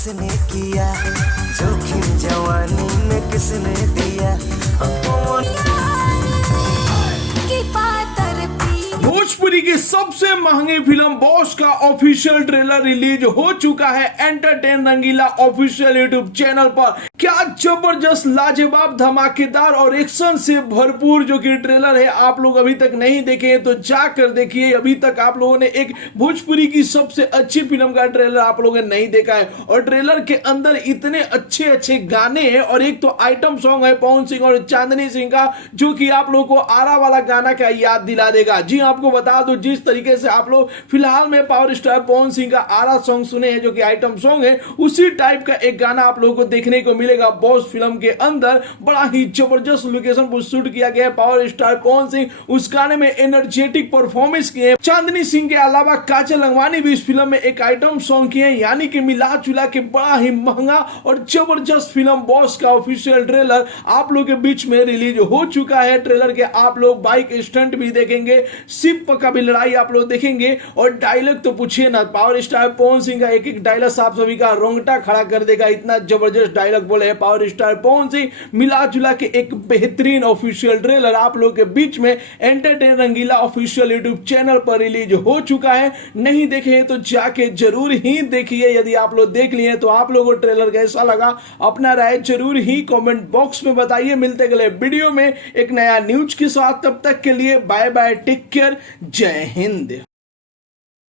किसने किया जोखिम जवानी में किसने दिया भोजपुरी की सबसे महंगी फिल्म बॉस का ऑफिशियल ट्रेलर रिलीज हो चुका है एंटरटेन रंगीला ऑफिशियल यूट्यूब चैनल पर। क्या जबरदस्त लाजवाब धमाकेदार और एक्शन से भरपूर जो कि ट्रेलर है, आप लोग अभी तक नहीं देखे हैं तो जाकर देखिए। अभी तक आप लोगों ने एक भोजपुरी की सबसे अच्छी फिल्म का ट्रेलर आप लोगों ने नहीं देखा है, और ट्रेलर के अंदर इतने अच्छे अच्छे गाने हैं, और एक तो आइटम सॉन्ग है पवन सिंह और चांदनी सिंह का, जो कि आप लोगों को आरा वाला गाना का याद दिला देगा। जी आपको बता दो, जिस तरीके से आप लोग फिलहाल में पावर स्टार पवन सिंह का आरा सॉन्ग सुने हैं जो कि आइटम सॉन्ग है, उसी टाइप का एक गाना आप लोगों को देखने को मिलेगा बॉस फिल्म के अंदर। बड़ा ही जबरदस्त लोकेशन पर शूट किया गया है पावर स्टार पवन सिंह, उस गाने में एनर्जेटिक परफॉर्मेंस किए। चांदनी सिंह के अलावा काजल लंगवानी भी इस फिल्म में एक आइटम सॉन्ग किए, यानी कि मिला जुला के बड़ा ही महंगा और जबरदस्त फिल्म बॉस का ऑफिशियल ट्रेलर आप लोग के बीच में रिलीज हो चुका है। ट्रेलर के आप लोग बाइक स्टंट भी देखेंगे, शिप का भी लड़ाई आप लोग देखेंगे, और डायलॉग तो पूछिए ना, पावर स्टार पवन सिंह का एक एक डायलॉग आप सभी का रोंगटा खड़ा कर देगा। इतना जबरदस्त डायलॉग बोले हैं पावर स्टार पवन सिंह। मिला जुला के एक बेहतरीन ऑफिशियल ट्रेलर आप लोग के बीच में एंटरटेन रंगीला ऑफिशियल यूट्यूब चैनल पर रिलीज हो चुका है। नहीं देखे हैं तो जाके जरूर ही देखिए। यदि आप लोग देख लिए तो आप लोगों को ट्रेलर कैसा लगा, अपना राय जरूर ही कमेंट बॉक्स में बताइए। मिलते अगले वीडियो में एक नया न्यूज के साथ, तब तक के लिए बाय बाय, टेक केयर, जय हिंद।